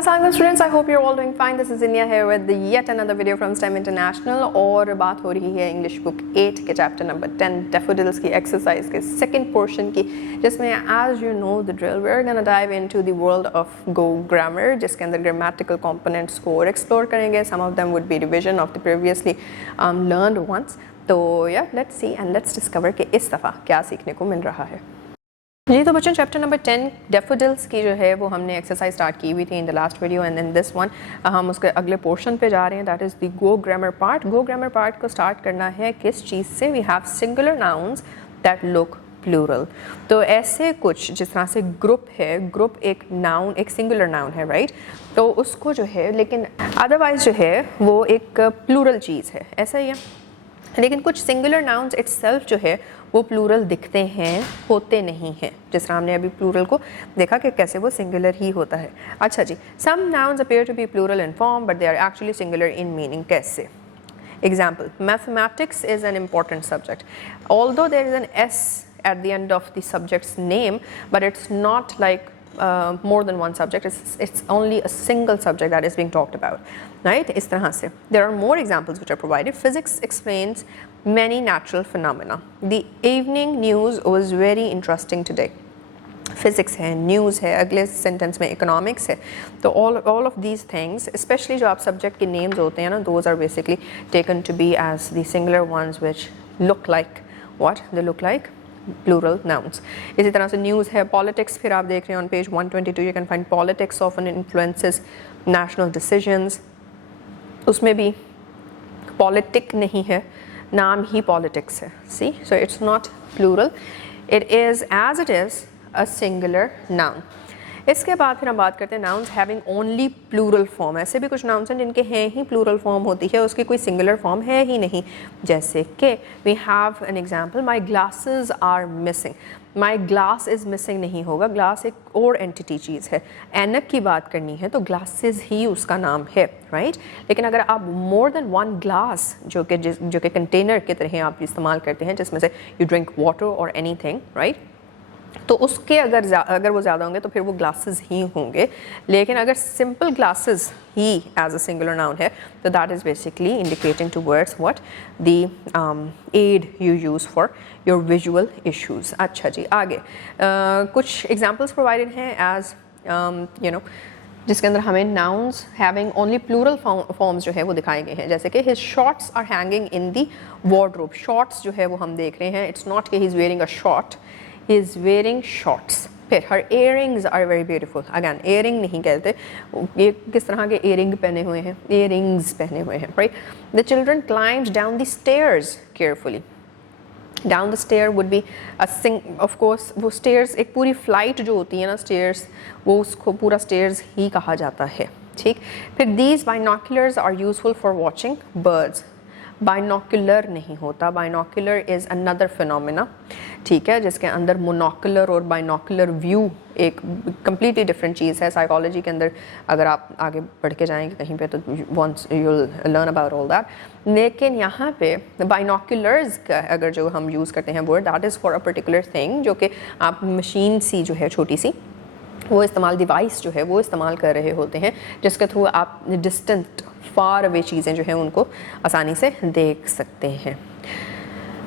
Assalamualaikum students, I hope you're all doing fine. This is Inia here with yet another video from STEM International और बात हो रही है English book 8 के chapter number 10 daffodils की exercise के second portion की, जिसमें as you know the drill we're gonna dive into the world of Go grammar, जिसके अंदर grammatical components को और explore करेंगे. Some of them would be revision of the previously learned ones. तो yeah, let's see and let's discover कि इस दफ़ा क्या सीखने को मिल रहा है. जी तो बच्चों चैप्टर नंबर 10 डैफोडिल्स की जो है वो हमने एक्सरसाइज स्टार्ट की हुई थी in the last video and in this one हम उसके अगले पोर्शन पे जा रहे हैं. That is the go grammar part. Go grammar part को स्टार्ट करना है किस चीज़ से? We have singular nouns that look plural. तो ऐसे कुछ जिस तरह से ग्रुप है, ग्रुप एक नाउन, एक सिंगुलर नाउन है, राइट? तो उसको जो है, लेकिन अदरवाइज जो है वो एक प्लूरल चीज़ है, ऐसा ही है. लेकिन कुछ सिंगुलर नाउन्स इटसेल्फ जो है वो प्लूरल दिखते हैं, होते नहीं हैं. जिस तरह हमने अभी प्लूरल को देखा कि कैसे वो सिंगुलर ही होता है. अच्छा जी, some nouns appear to be plural in form but they are actually singular in meaning. कैसे? Example, mathematics is an important subject. Although there is an S at the end of the subject's name, but it's not like more than one subject. It's only a single subject that is being talked about, right? इस तरह से there are more examples which are provided. Physics explains many natural phenomena. The evening news was very interesting today. Physics है, news है, अगले sentence में economics है. तो all of these things, especially जो आप सब्जेक्ट के नेम्स होते हैं ना, those are basically taken to be as the singular ones which look like what? They look like plural nouns. इसी तरह से न्यूज़ है. पॉलिटिक्स फिर आप देख रहे हैं on page 122 you can find politics often influences national decisions. उसमें भी पॉलिटिक नहीं है, नाम ही पॉलिटिक्स है. See, so it's not plural, it is as it is a singular noun. इसके बाद फिर हम बात करते हैं nouns having only plural form. ऐसे भी कुछ नाउन्स हैं जिनके हैं ही प्लूरल फॉर्म होती है, उसकी कोई सिंगुलर फॉर्म है ही नहीं. जैसे कि we have an example, my glasses are missing. My glass is missing नहीं होगा, ग्लास एक और एंटिटी चीज़ है. ऐनक की बात करनी है तो ग्लासेस ही उसका नाम है, राइट? लेकिन अगर आप मोर देन वन ग्लास जो कि कंटेनर की तरह आप इस्तेमाल करते हैं, जिसमें से यू ड्रिंक वाटर और एनी थिंग, राइट? तो उसके अगर वो ज़्यादा होंगे तो फिर वो ग्लासेस ही होंगे. लेकिन अगर सिंपल ग्लासेस ही एज अ सिंगुलर नाउन है तो that is basically indicating towards what the aid you use for your visual issues. अच्छा जी, आगे कुछ एग्जांपल्स प्रोवाइडेड हैं एज यू नो, जिसके अंदर हमें nouns having only plural forms जो है वो दिखाए गए हैं. जैसे कि his shorts are hanging in the wardrobe. Shorts जो है वो हम देख रहे हैं, इट्स नॉट कि he is wearing a short, he is wearing shorts. फिर her earrings are very beautiful. Again, earring नहीं कहते, ये किस तरह के earring पहने हुए हैं, earrings पहने हुए हैं, right? The children climbed down the stairs carefully. Down the stair would be of course वो stairs, एक पूरी flight जो होती है ना stairs, वो उसको पूरा stairs ही कहा जाता है, ठीक? फिर these binoculars are useful for watching birds. Binocular नहीं होता, बाइनोकुलर इज़ अनदर फिनोमिना, ठीक है, जिसके अंदर मोनोकुलर और बाइनोकुलर व्यू एक कम्प्लीटली डिफरेंट चीज़ है. साइकोलॉजी के अंदर अगर आप आगे बढ़ के जाएंगे कहीं पे तो once you will learn about all that. लेकिन यहाँ पे बाइनोकुलर्स का अगर जो हम यूज़ करते हैं word, that is for a particular thing, जो कि आप मशीन सी जो है छोटी सी वो इस्तेमाल, डिवाइस जो है वो इस्तेमाल कर रहे होते हैं, जिसके थ्रू आप डिस्टेंट फार अवे चीज़ें जो हैं उनको आसानी से देख सकते हैं.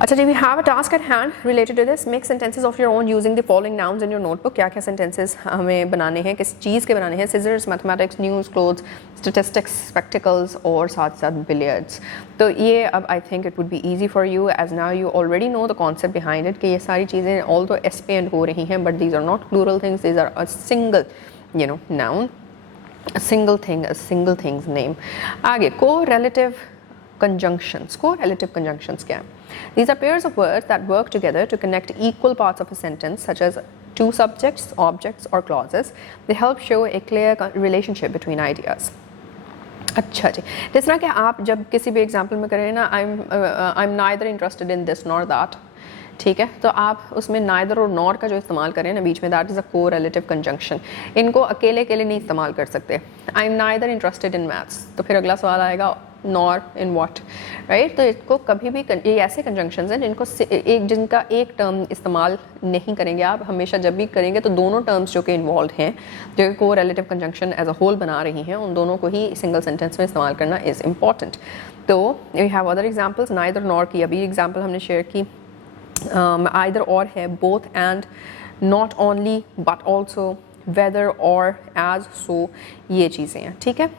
अच्छा जी, we have a task at hand related to this. Make sentences of your own using the following nouns in your notebook. क्या क्या सेंटेंसेस हमें बनाने हैं, किस चीज़ के बनाने हैं? Scissors, mathematics, news, clothes, statistics, spectacles और साथ साथ बिलियर्ड्स. तो ये अब I think it would be easy for you as now you already know the concept behind it कि ये सारी चीज़ें ऑल दो एस पे एंड हो रही हैं, but these are not plural things, these are a single you know noun, a single thing's name. आगे co-relative conjunctions. Co-relative conjunctions क्या है? These are pairs of words that work together to connect equal parts of a sentence, such as two subjects, objects, or clauses. They help show a clear relationship between ideas. अच्छा जी, जिस तरह कि आप जब किसी भी एग्जाम्पल में करें ना, I'm neither interested in this nor that, ठीक है, तो आप उसमें नाइदर और नॉर का जो इस्तेमाल करें ना बीच में, दैट इज़ अ को रिलेटिव कंजंक्शन. इनको अकेले अकेले नहीं इस्तेमाल कर सकते. I am neither interested in maths, तो फिर अगला सवाल आएगा nor, in what, right? तो इसको कभी भी ये ऐसे कंजंक्शंस हैं जिनका एक टर्म इस्तेमाल नहीं करेंगे आप, हमेशा जब भी करेंगे तो दोनों टर्म्स जो कि इन्वॉल्व हैं, जो को relative conjunction as a whole बना रही हैं, उन दोनों को ही सिंगल सेंटेंस में इस्तेमाल करना इज़ इम्पॉर्टेंट। तो we have other examples, neither nor की अभी एग्जाम्पल हमने शेयर की, आइदर और है, both and, not only but also, whether or, as, so, ये चीज़ें हैं, ठीक है।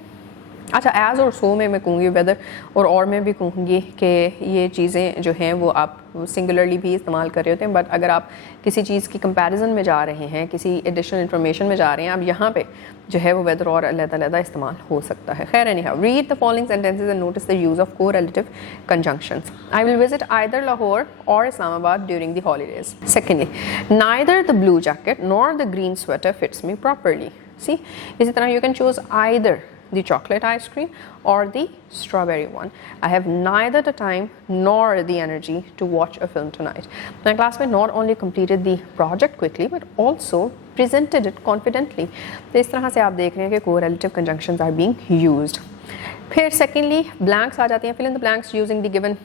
अच्छा, एज और सो में मैं कहूँगी, वेदर और में भी कहूँगी कि ये चीज़ें जो हैं वो आप सिंगुलरली भी इस्तेमाल कर रहे होते हैं, बट अगर आप किसी चीज़ की कंपैरिजन में जा रहे हैं, किसी एडिशनल इन्फॉर्मेशन में जा रहे हैं, अब यहाँ पे जो है वो वेदर और अलग-अलग इस्तेमाल हो सकता है। खैर, anyhow, read the following sentences and notice the use of correlative conjunctions. I will visit either Lahore or Islamabad during the holidays. Secondly, neither the blue jacket nor the green sweater fits me properly. See, इसी तरह you can choose either the chocolate ice cream or the strawberry one. I have neither the time nor the energy to watch a film tonight. My classmate not only completed the project quickly but also presented it confidently. तो इस तरह से आप देख रहे हैं कि correlative conjunctions are being used. फिर secondly, blanks आ जाती हैं. Fill in the blanks using the given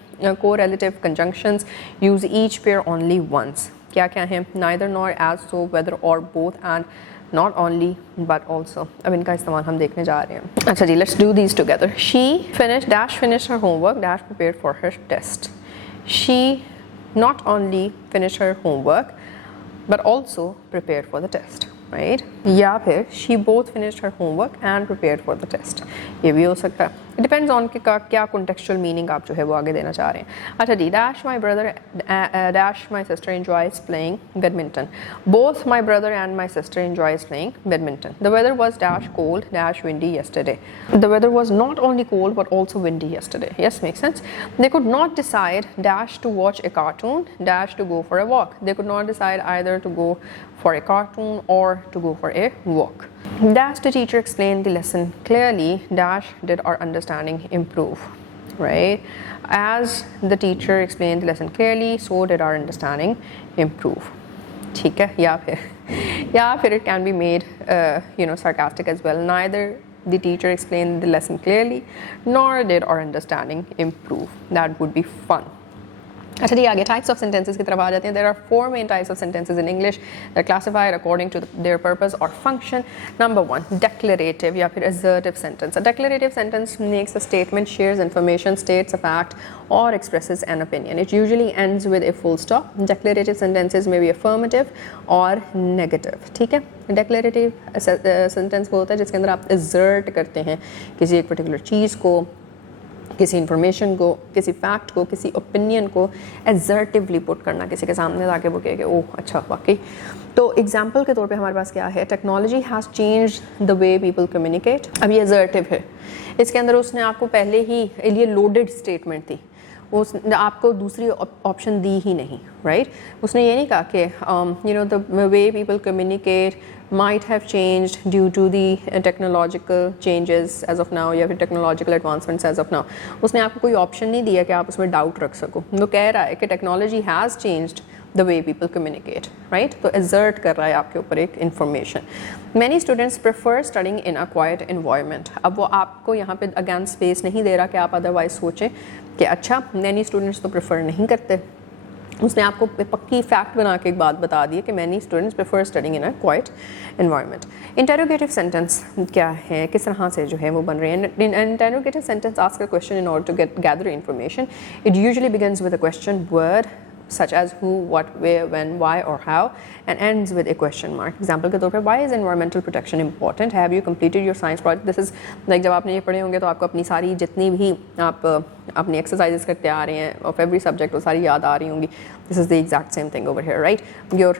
correlative conjunctions. Use each pair only once. क्या क्या हैं? Neither nor, as, so, whether or, both and, not only but also. अब इनका इस्तेमाल हम देखने जा रहे हैं। अच्छा जी, let's do these together. She finished her homework, prepared for her test. She not only finished her homework but also prepared for the test, right? या फिर she both finished her homework and prepared for the test. ये भी हो सकता है। It depends on कि क्या contextual meaning आप जो है वो आगे देना चाह रहे हैं। अच्छा जी, my brother my sister enjoys playing badminton. Both my brother and my sister enjoys playing badminton. The weather was cold windy yesterday. The weather was not only cold but also windy yesterday. Yes, makes sense. They could not decide to watch a cartoon to go for a walk. They could not decide either to go for a cartoon or to go for a walk. The teacher explained the lesson clearly. Did our understanding improve, right? As the teacher explained the lesson clearly, so did our understanding improve. ठीक है, या फिर it can be made sarcastic as well. Neither the teacher explained the lesson clearly nor did our understanding improve. That would be fun. अच्छा जी, आगे types of sentences की तरफ आ जाते हैं। There are 4 main types of sentences in English that classified according to their purpose or function. Number 1, declarative या फिर assertive sentence. A declarative sentence makes a statement, shares information, states a fact or expresses an opinion. It usually ends with a full stop. Declarative sentences may be affirmative or negative. ठीक है, declarative sentence वो होता है जिसके अंदर आप assert करते हैं किसी एक पर्टिकुलर चीज़ को, किसी इन्फॉर्मेशन को, किसी फैक्ट को, किसी ओपिनियन को एजर्टिवली पुट करना किसी के सामने ताकि वो कहे कि ओह अच्छा वाकई. तो एग्जांपल के तौर पे हमारे पास क्या है, technology has changed the way people communicate. अब ये एजर्टिव है, इसके अंदर उसने आपको पहले ही ये लोडेड स्टेटमेंट थी, उस आपको दूसरी ऑप्शन दी ही नहीं, राइट? उसने ये नहीं कहा कि the way people communicate might have changed due to the technological changes as of now या फिर technological advancements as of now. उसने आपको कोई ऑप्शन नहीं दिया कि आप उसमें डाउट रख सको. वो कह रहा है कि technology has changed the way people communicate, right? तो एजर्ट कर रहा है आपके ऊपर एक information. Many students prefer studying in a quite environment. अब वो आपको यहाँ पे अगेन स्पेस नहीं दे रहा कि आप अदरवाइज सोचें कि अच्छा मैनी स्टूडेंट्स तो प्रेफर नहीं करते. उसने आपको पक्की फैक्ट बना के एक बात बता दी है कि many students prefer studying in a quite environment. Interrogative sentence क्या है, किस तरह से जो है वो बन रहे हैं. Interrogative sentence ask a question in order to gather information. It usually begins with a question word such as who, what, where, when, why or how and ends with a question mark. Example के तौर पे why is environmental protection important? Have you completed your science project? This is like जब आपने ये पढ़े होंगे तो आपको अपनी सारी जितनी भी आप अपनी एक्सरसाइजेस करते आ रहे हैं of every subject वो सारी याद आ रही होंगी. This is the exact same thing over here, right? Your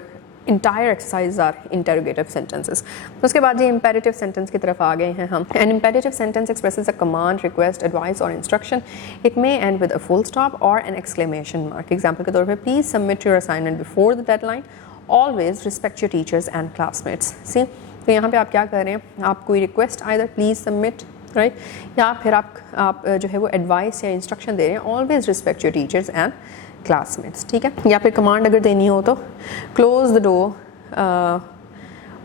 entire exercises are interrogative sentences. उसके बाद ये imperative sentence की तरफ आ गए हैं हम. An imperative sentence expresses a command, request, advice or instruction. It may end with a full stop or an exclamation mark. Example के तौर पे please submit your assignment before the deadline. Always respect your teachers and classmates. See, तो यहाँ पे आप क्या कर रहे हैं, आप कोई request either please submit, right? या फिर आप जो है वो advice या instruction दे रहे हैं always respect your teachers and classmates. ठीक है, या फिर कमांड अगर देनी हो तो close the door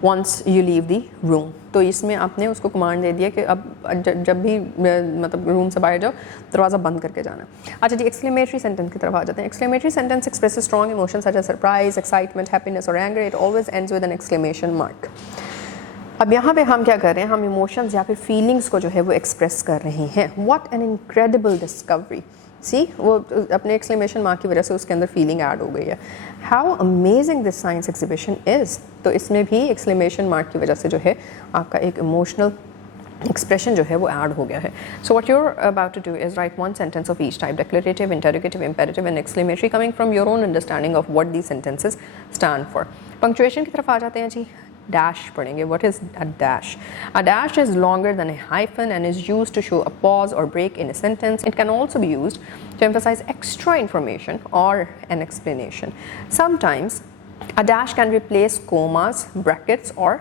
once you leave the room. तो इसमें आपने उसको कमांड दे दिया कि अब जब भी मतलब रूम से बाहर जाओ दरवाज़ा बंद करके जाना। अच्छा जी, एक्सक्लेमेटरी सेंटेंस की तरफ आ जाते हैं। Exclamatory sentence express strong emotion such as surprise, excitement, happiness or anger. It always ends with an exclamation mark. अब यहाँ पे हम क्या कर रहे हैं, हम इमोशंस या फिर फीलिंग्स को जो है वो एक्सप्रेस कर रहे हैं। What an incredible discovery. See, वो अपने एक्सक्लेमेशन मार्क की वजह से उसके अंदर फीलिंग ऐड हो गई है। How amazing this science exhibition is. तो इसमें भी एक्सक्लेमेशन मार्क की वजह से जो है आपका एक इमोशनल एक्सप्रेशन जो है वो ऐड हो गया है। So what you are about to do is write one sentence of each type, declarative, interrogative, imperative and exclamatory, coming from your own understanding of what these sentences stand for. Punctuation की तरफ आ जाते हैं जी। Dash पढ़ेंगे। What is a dash? A dash is longer than a hyphen and is used to show a pause or break in a sentence. It can also be used to emphasize extra information or an explanation. Sometimes a dash can replace commas, brackets or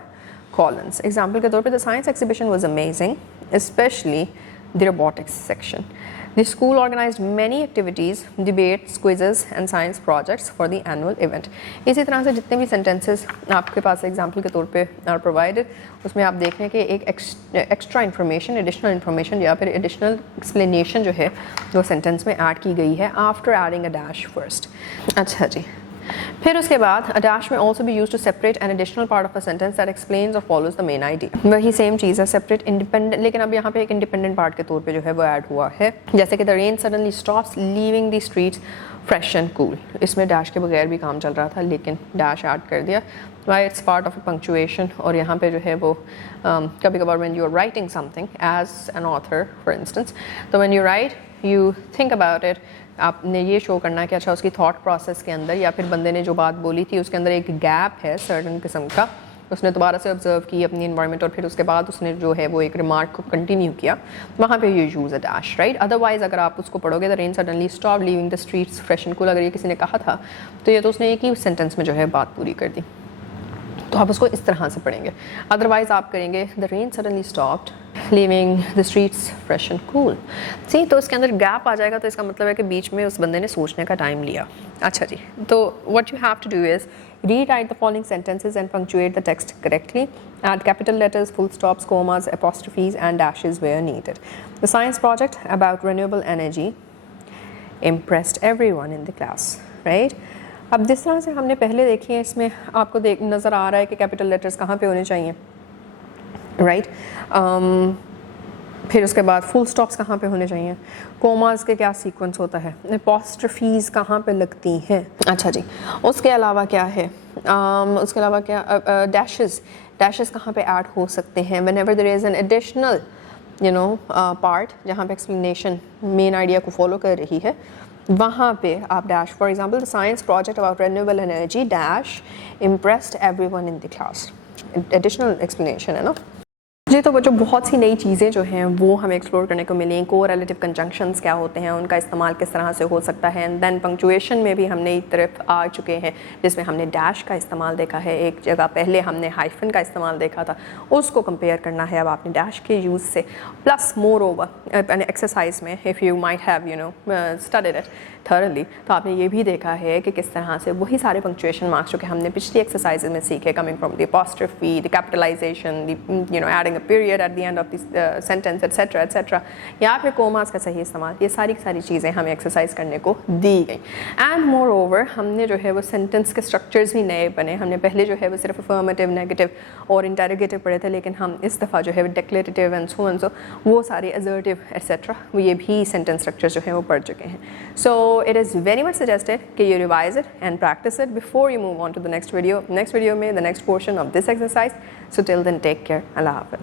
colons. Example के तौर पे the science exhibition was amazing, especially the robotics section. The school organized many activities, debates, quizzes and science projects for the annual event. इसी तरह से जितने भी sentences आपके पास example के तौर पे are provided, उसमें आप देख रहे हैं कि एक एक्स्ट्रा इन्फॉर्मेशन, एडिशनल इन्फॉर्मेशन या फिर एडिशनल एक्सप्लेनेशन जो है वो सेंटेंस में ऐड की गई है after adding a dash first. अच्छा जी, फिर उसके बाद a dash may also be used to separate an additional part of a sentence that explains or follows the main idea. वही सेम चीज़ है, separate independent, लेकिन अब यहाँ पे एक independent part के तौर पे जो है वो ऐड हुआ है। जैसे कि the rain suddenly stops, leaving the streets fresh and cool. इसमें डैश के बगैर भी काम चल रहा था लेकिन डैश ऐड कर दिया। Why it's part of a punctuation। और यहाँ पे जो है वो कभी कभार when you are writing something as an author for instance, तो when you write you think about it, आपने ये शो करना है कि अच्छा उसकी थॉट प्रोसेस के अंदर या फिर बंदे ने जो बात बोली थी उसके अंदर एक गैप है सर्टन किस्म का, उसने दोबारा से ऑब्जर्व की अपनी इन्वायरमेंट और फिर उसके बाद उसने जो है वो एक रिमार्क को कंटिन्यू किया, वहाँ पे you use a dash, right. Otherwise अगर आप उसको पढ़ोगे the rain suddenly stop leaving the streets fresh and cool, अगर ये किसी ने कहा था तो ये तो उसने एक ही सेंटेंस में जो है बात पूरी कर दी, तो आप उसको इस तरह से पढ़ेंगे। अदरवाइज आप करेंगे the rain suddenly stopped leaving the streets fresh and cool. See, तो इसके अंदर गैप आ जाएगा तो इसका मतलब है कि बीच में उस बंदे ने सोचने का टाइम लिया। अच्छा जी, तो what you have to do is rewrite the following sentences and punctuate the text correctly. Add capital letters, full stops, commas, apostrophes and dashes where needed. The science project about renewable energy impressed everyone in the class, right? अब जिस तरह से हमने पहले देखी है इसमें आपको नज़र आ रहा है कि कैपिटल लेटर्स कहाँ पे होने चाहिए, राइट। फिर उसके बाद फुल स्टॉप्स कहाँ पे होने चाहिए, कोमास के क्या सीक्वेंस होता है, अपॉस्ट्रफीज कहाँ पे लगती हैं। अच्छा जी, उसके अलावा क्या है, उसके अलावा क्या डैशेस कहाँ पे ऐड हो सकते हैं whenever there is an additional part जहाँ पे एक्सप्लेनेशन मेन आइडिया को फॉलो कर रही है, वहाँ पे आप dash, for example the science project about renewable energy dash impressed everyone in the class, additional explanation है ना जी। तो वो जो बहुत सी नई चीज़ें जो हैं वो हमें एक्सप्लोर करने को मिली। कोरिलेटिव कंजंक्शंस क्या होते हैं, उनका इस्तेमाल किस तरह से हो सकता है, एंड देन पंक्चुएशन में भी हम नई तरफ आ चुके हैं जिसमें हमने डैश का इस्तेमाल देखा है, एक जगह पहले हमने हाइफन का इस्तेमाल देखा था, उसको कंपेयर करना है अब आपने डैश के यूज़ से। Plus moreover an exercise में if you might have studied it thoroughly, तो आपने ये भी देखा है कि किस तरह से वही सारे पंक्चुएशन मार्क्स जो कि हमने पिछली एक्सरसाइज में सीखे, coming from the apostrophe, the capitalization, adding a period at the end of the sentence etc etc, या फिर कोमास का सही इस्तेमाल, ये सारी चीज़ें हमें एक्सरसाइज करने को दी गई। एंड मोर ओवर हमने जो है वो सेंटेंस के स्ट्रक्चर्स भी नए बने। हमने पहले जो है वो सिर्फ अफर्मेटिव, नेगेटिव और इंटरोगेटिव पढ़े थे, लेकिन हम इस दफ़ा जो है declarative and so and so वो सारे असर्टिव एट्सेट्रा वो ये भी सेंटेंस स्ट्रक्चर जो है वो पढ़ चुके हैं। So it is very much suggested कि you revise it and practise it before you move on to the next video में the next portion of this exercise. So till then take care, अल्लाह हाफ़िज़।